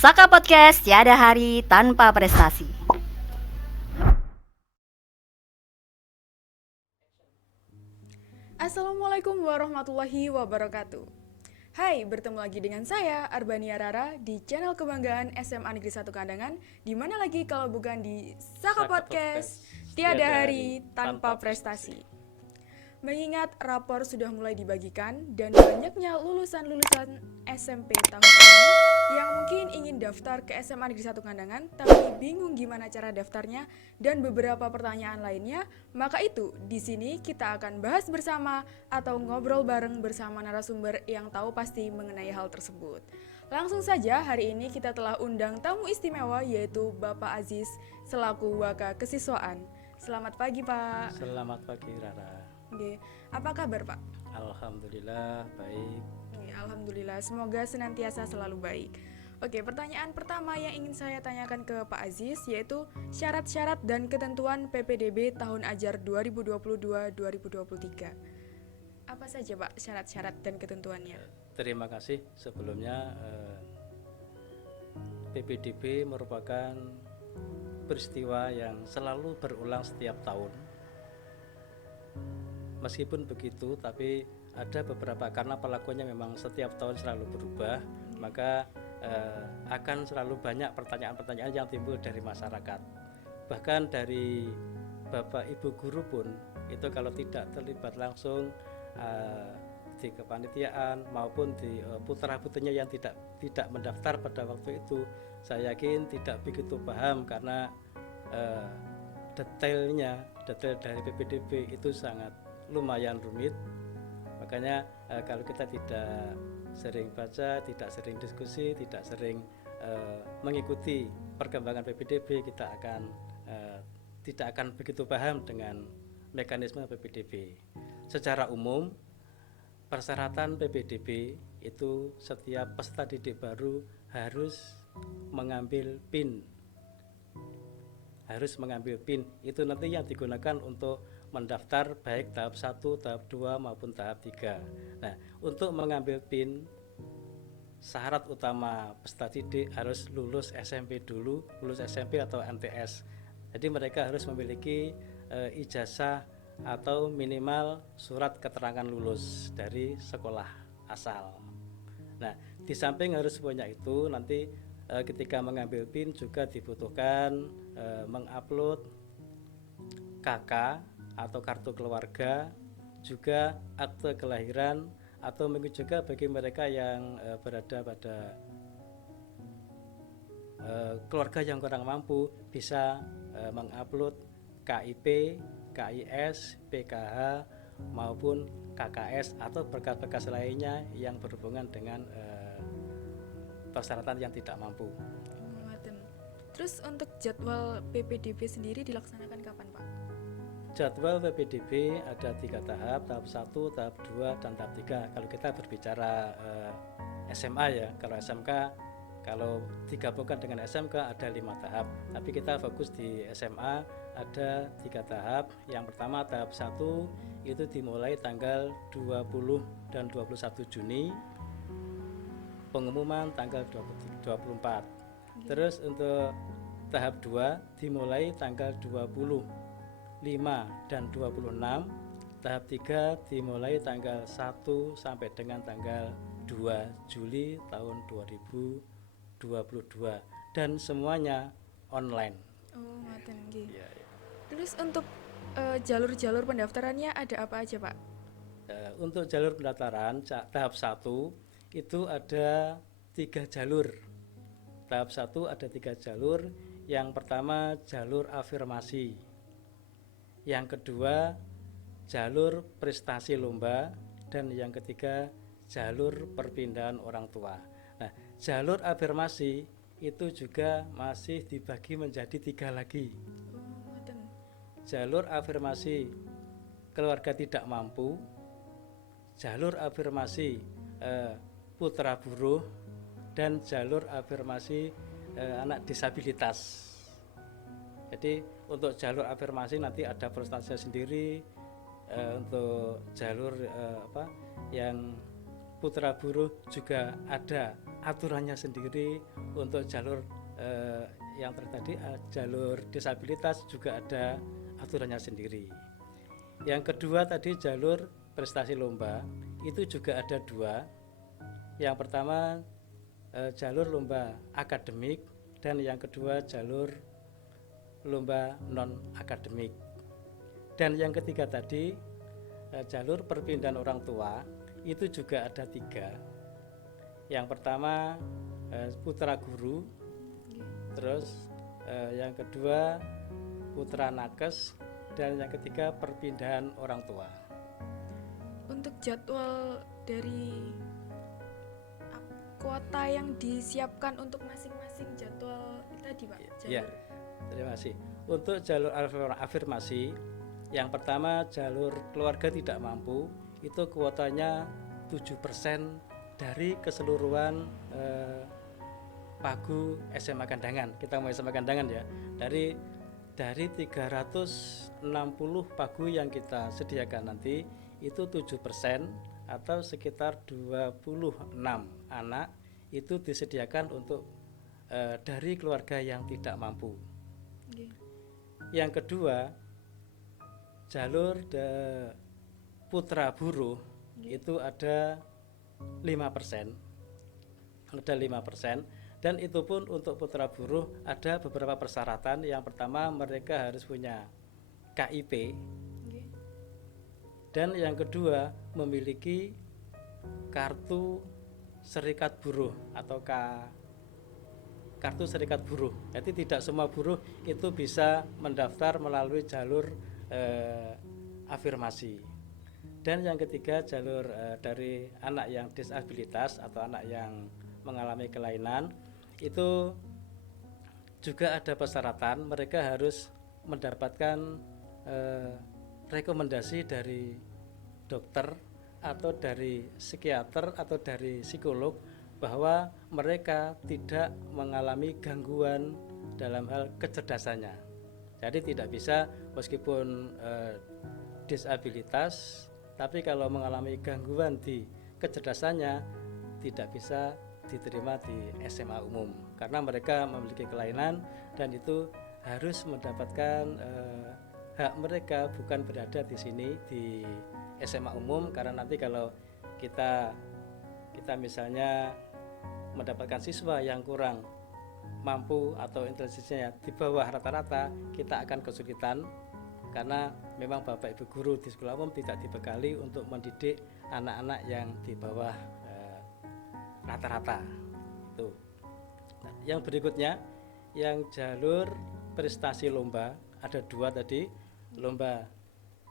Saka Podcast, tiada hari tanpa prestasi. Assalamualaikum warahmatullahi wabarakatuh. Hai, bertemu lagi dengan saya Arbania Rara di channel kebanggaan SMA Negeri 1 Kandangan. Di mana lagi kalau bukan di Saka Podcast, tiada hari tanpa prestasi. Mengingat rapor sudah mulai dibagikan dan banyaknya lulusan-lulusan SMP tahun ini yang mungkin ingin daftar ke SMA Negeri 1 Kandangan tapi bingung gimana cara daftarnya dan beberapa pertanyaan lainnya, maka itu di sini kita akan bahas bersama atau ngobrol bareng bersama narasumber yang tahu pasti mengenai hal tersebut. Langsung saja hari ini kita telah undang tamu istimewa yaitu Bapak Aziz selaku Waka Kesiswaan. Selamat pagi, Pak. Selamat pagi Rara. Oke, apa kabar Pak? Alhamdulillah baik. Alhamdulillah, semoga senantiasa selalu baik. Oke, pertanyaan pertama yang ingin saya tanyakan ke Pak Aziz yaitu syarat-syarat dan ketentuan PPDB tahun ajar 2022-2023. Apa saja Pak syarat-syarat dan ketentuannya? Terima kasih sebelumnya. PPDB merupakan peristiwa yang selalu berulang setiap tahun. Meskipun begitu, tapi ada beberapa karena pelakunya memang setiap tahun selalu berubah, maka akan selalu banyak pertanyaan-pertanyaan yang timbul dari masyarakat. Bahkan dari Bapak Ibu guru pun itu kalau tidak terlibat langsung di kepanitiaan maupun di putra-putrinya yang tidak mendaftar pada waktu itu, saya yakin tidak begitu paham karena detail dari PPDB itu sangat lumayan rumit. Makanya kalau kita tidak sering baca, tidak sering diskusi, tidak sering mengikuti perkembangan PPDB, kita tidak akan begitu paham dengan mekanisme PPDB. Secara umum, persyaratan PPDB itu setiap peserta didik baru harus mengambil PIN. Itu nanti yang digunakan untuk mendaftar baik tahap 1, tahap 2 maupun tahap 3. Nah, untuk mengambil PIN, syarat utama peserta didik harus lulus SMP dulu, lulus SMP atau MTS. Jadi mereka harus memiliki ijazah atau minimal surat keterangan lulus dari sekolah asal. Nah, di samping harus punya itu, nanti ketika mengambil PIN juga dibutuhkan mengupload KK atau kartu keluarga, juga akte kelahiran, atau mungkin juga bagi mereka yang berada pada keluarga yang kurang mampu bisa mengupload KIP, KIS, PKH maupun KKS atau berkas-berkas lainnya yang berhubungan dengan persyaratan yang tidak mampu. Terus untuk jadwal PPDB sendiri dilaksanakan kapan Pak? Jadwal PPDB ada 3 tahap, tahap 1, tahap 2, dan tahap 3. Kalau kita berbicara SMA ya, kalau SMK, kalau digabungkan dengan SMK ada 5 tahap. Tapi kita fokus di SMA ada 3 tahap. Yang pertama tahap 1 itu dimulai tanggal 20 dan 21 Juni. Pengumuman tanggal 24. Terus untuk tahap 2 dimulai tanggal 25 dan 26. Tahap 3 dimulai tanggal 1 sampai dengan tanggal 2 Juli tahun 2022 dan semuanya online. Oh, ngaten nggih. Ya. Terus untuk jalur-jalur pendaftarannya ada apa aja, Pak? Untuk jalur pendaftaran tahap 1 itu ada 3 jalur. Tahap 1 ada 3 jalur. Yang pertama jalur afirmasi. Yang kedua jalur prestasi lomba, dan yang ketiga jalur perpindahan orang tua. Nah, jalur afirmasi itu juga masih dibagi menjadi 3 lagi. Jalur afirmasi keluarga tidak mampu, jalur afirmasi putra buruh, dan jalur afirmasi anak disabilitas. Jadi untuk jalur afirmasi nanti ada prestasinya sendiri. Untuk jalur yang putra buruh juga ada aturannya sendiri. Untuk jalur yang tadi jalur disabilitas juga ada aturannya sendiri. Yang kedua tadi jalur prestasi lomba itu juga ada dua. Yang pertama jalur lomba akademik dan yang kedua jalur lomba non akademik. Dan yang ketiga tadi jalur perpindahan orang tua itu juga ada 3. Yang pertama putra guru, terus yang kedua putra nakes, dan yang ketiga perpindahan orang tua. Untuk jadwal dari kuota yang disiapkan untuk masing-masing jadwal tadi Pak, Ya, terima kasih. Untuk jalur afirmasi, yang pertama jalur keluarga tidak mampu, itu kuotanya 7% dari keseluruhan pagu SMA Kandangan. Kita mau SMA Kandangan ya. Dari 360 pagu yang kita sediakan nanti itu 7% atau sekitar 26 anak itu disediakan untuk dari keluarga yang tidak mampu. Yang kedua, jalur putra buruh itu ada 5%. Ada 5%. Dan itu pun untuk putra buruh ada beberapa persyaratan. Yang pertama mereka harus punya KIP. Dan yang kedua memiliki kartu serikat buruh atau kartu serikat buruh. Jadi tidak semua buruh itu bisa mendaftar melalui jalur afirmasi. Dan yang ketiga jalur dari anak yang disabilitas atau anak yang mengalami kelainan itu juga ada persyaratan. Mereka harus mendapatkan rekomendasi dari dokter atau dari psikiater atau dari psikolog bahwa mereka tidak mengalami gangguan dalam hal kecerdasannya. Jadi tidak bisa meskipun disabilitas, tapi kalau mengalami gangguan di kecerdasannya tidak bisa diterima di SMA umum karena mereka memiliki kelainan dan itu harus mendapatkan hak mereka, bukan berada di sini di SMA umum. Karena nanti kalau kita misalnya mendapatkan siswa yang kurang mampu atau intelijensinya di bawah rata-rata, kita akan kesulitan karena memang Bapak Ibu guru di sekolah umum tidak dibekali untuk mendidik anak-anak yang di bawah rata-rata itu. Nah, yang berikutnya yang jalur prestasi lomba ada 2 tadi, lomba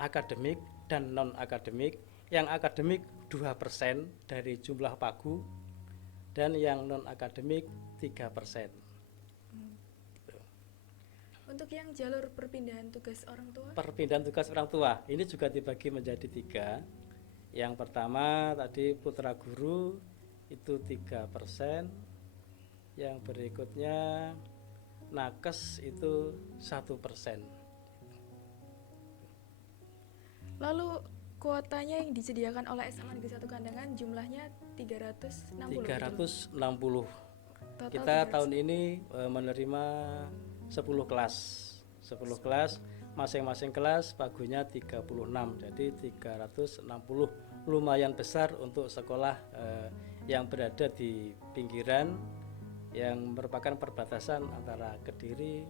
akademik dan non akademik. Yang akademik 2% dari jumlah pagu dan yang non akademik 3%. Untuk yang jalur perpindahan tugas orang tua? Perpindahan tugas orang tua ini juga dibagi menjadi 3. Yang pertama tadi putra guru itu 3%, yang berikutnya nakes itu 1%. Lalu kuotanya yang disediakan oleh SMA Negeri 1 Kandangan jumlahnya 360. 360. Total Kita 300. tahun ini menerima 10 kelas. 10 kelas, masing-masing kelas pagunya 36. Jadi 360, lumayan besar untuk sekolah yang berada di pinggiran yang merupakan perbatasan antara Kediri,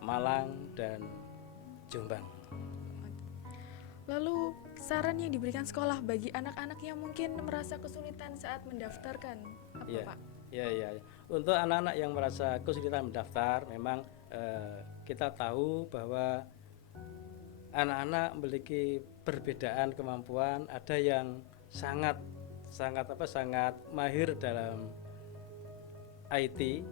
Malang dan Jombang. Lalu saran yang diberikan sekolah bagi anak-anak yang mungkin merasa kesulitan saat mendaftarkan apa Ya, Pak? ya. Untuk anak-anak yang merasa kesulitan mendaftar, memang kita tahu bahwa anak-anak memiliki perbedaan kemampuan. Ada yang sangat mahir dalam IT,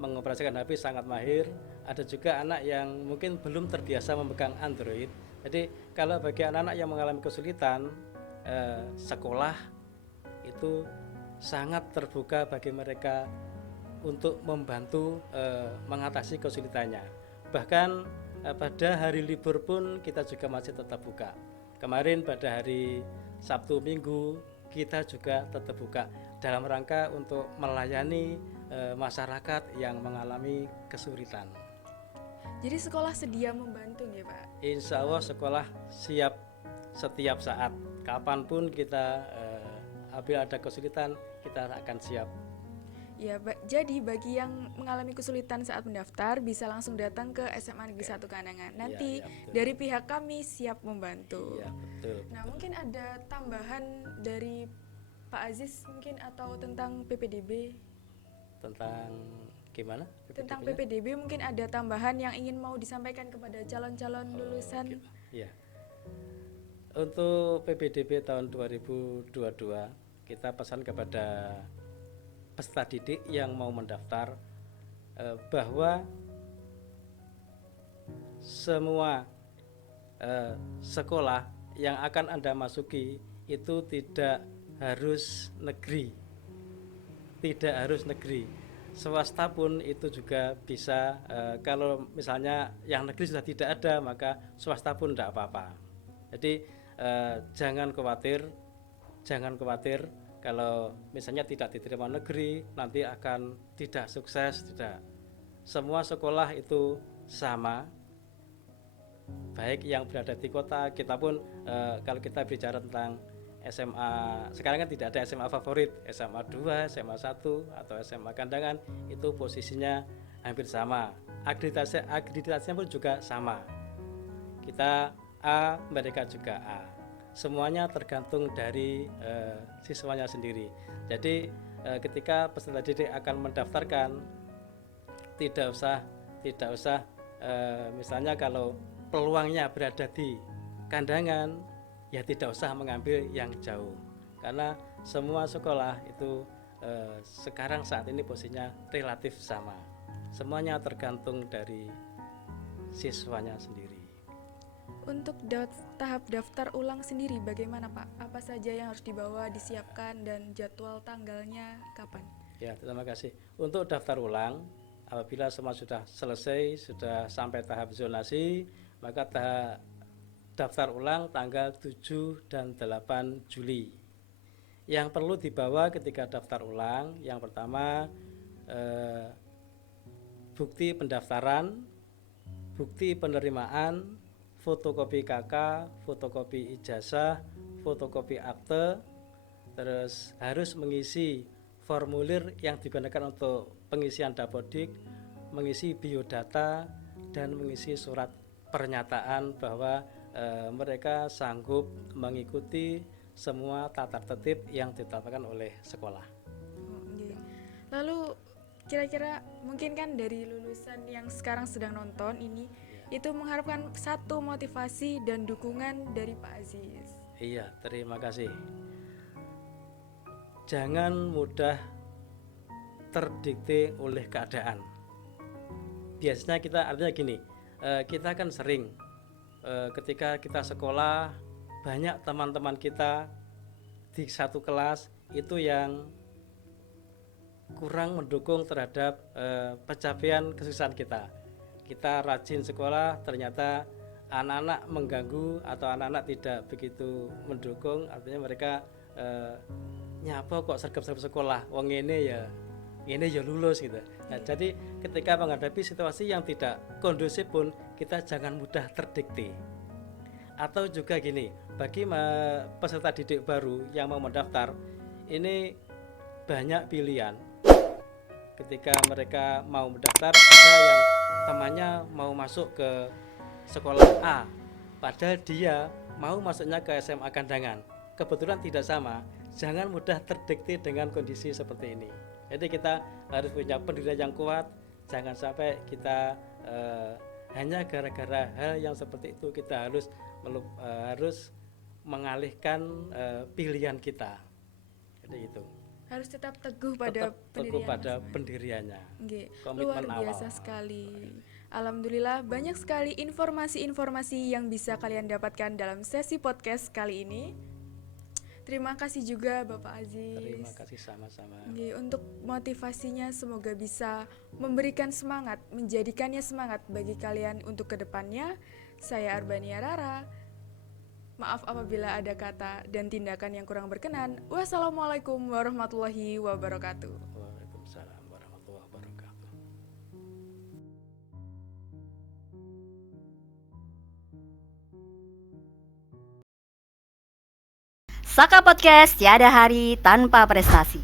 mengoperasikan HP sangat mahir. Ada juga anak yang mungkin belum terbiasa memegang Android. Jadi kalau bagi anak-anak yang mengalami kesulitan, sekolah itu sangat terbuka bagi mereka untuk membantu mengatasi kesulitannya. Bahkan pada hari libur pun kita juga masih tetap buka. Kemarin pada hari Sabtu Minggu kita juga tetap buka dalam rangka untuk melayani masyarakat yang mengalami kesulitan. Jadi sekolah sedia membantu ya Pak? Insya Allah sekolah siap setiap saat, kapanpun kita apabila ada kesulitan kita akan siap. Ya, jadi bagi yang mengalami kesulitan saat mendaftar bisa langsung datang ke SMA Negeri 1 Kandangan. Nanti dari pihak kami siap membantu. Iya, betul. Nah, mungkin ada tambahan dari Pak Aziz mungkin atau tentang PPDB? Tentang gimana? Tentang PPDB mungkin ada tambahan yang ingin mau disampaikan kepada calon-calon lulusan. Gitu. Ya. Untuk PPDB tahun 2022 kita pesan kepada peserta didik yang mau mendaftar bahwa semua sekolah yang akan Anda masuki itu tidak harus negeri. Tidak harus negeri. Swasta pun itu juga bisa, kalau misalnya yang negeri sudah tidak ada maka swasta pun tidak apa-apa. Jadi jangan khawatir kalau misalnya tidak diterima negeri nanti akan tidak sukses. Tidak, semua sekolah itu sama, baik yang berada di kota. Kita pun kalau kita bicara tentang SMA, sekarang kan tidak ada SMA favorit, SMA 2, SMA 1 atau SMA Kandangan itu posisinya hampir sama. Akreditasinya pun juga sama. Kita A, mereka juga A. Semuanya tergantung dari siswanya sendiri. Jadi ketika peserta didik akan mendaftarkan tidak usah misalnya kalau peluangnya berada di Kandangan, ya tidak usah mengambil yang jauh, karena semua sekolah itu sekarang saat ini posisinya relatif sama. Semuanya tergantung dari siswanya sendiri. Untuk tahap daftar ulang sendiri bagaimana Pak? Apa saja yang harus dibawa, disiapkan, dan jadwal tanggalnya kapan? Ya, terima kasih. Untuk daftar ulang, apabila semua sudah selesai, sudah sampai tahap zonasi, maka daftar ulang tanggal 7 dan 8 Juli. Yang perlu dibawa ketika daftar ulang, yang pertama bukti pendaftaran, bukti penerimaan, fotokopi KK, fotokopi ijazah, fotokopi akte, terus harus mengisi formulir yang digunakan untuk pengisian dapodik, mengisi biodata, dan mengisi surat pernyataan bahwa mereka sanggup mengikuti semua tata tertib yang ditetapkan oleh sekolah. Lalu kira-kira mungkin kan dari lulusan yang sekarang sedang nonton ini itu mengharapkan satu motivasi dan dukungan dari Pak Aziz. Iya, terima kasih. Jangan mudah terdikte oleh keadaan. Biasanya kita artinya gini, kita kan sering ketika kita sekolah, banyak teman-teman kita di satu kelas itu yang kurang mendukung terhadap pencapaian kesuksesan kita. Kita rajin sekolah, ternyata anak-anak mengganggu atau anak-anak tidak begitu mendukung, artinya mereka nyapa kok sergap sekolah, wong ini ya lulus gitu. Nah, jadi ketika menghadapi situasi yang tidak kondusif pun kita jangan mudah terdikte. Atau juga gini, bagi peserta didik baru yang mau mendaftar, ini banyak pilihan. Ketika mereka mau mendaftar, ada yang temannya mau masuk ke sekolah A, padahal dia mau masuknya ke SMA Kandangan. Kebetulan tidak sama. Jangan mudah terdikte dengan kondisi seperti ini. Jadi kita harus punya pendirian yang kuat. Jangan sampai kita hanya gara-gara hal yang seperti itu kita harus mengalihkan pilihan kita. Jadi itu. Harus tetap teguh pada pendiriannya. Luar biasa sekali. Alhamdulillah banyak sekali informasi-informasi yang bisa kalian dapatkan dalam sesi podcast kali ini. Terima kasih juga Bapak Aziz. Terima kasih sama-sama. Untuk motivasinya semoga bisa memberikan semangat, menjadikannya semangat bagi kalian untuk kedepannya. Saya Arbania Rara Maaf apabila ada kata dan tindakan yang kurang berkenan. Wassalamualaikum warahmatullahi wabarakatuh. Waalaikumsalam warahmatullahi wabarakatuh. Saka Podcast, tiada hari tanpa prestasi.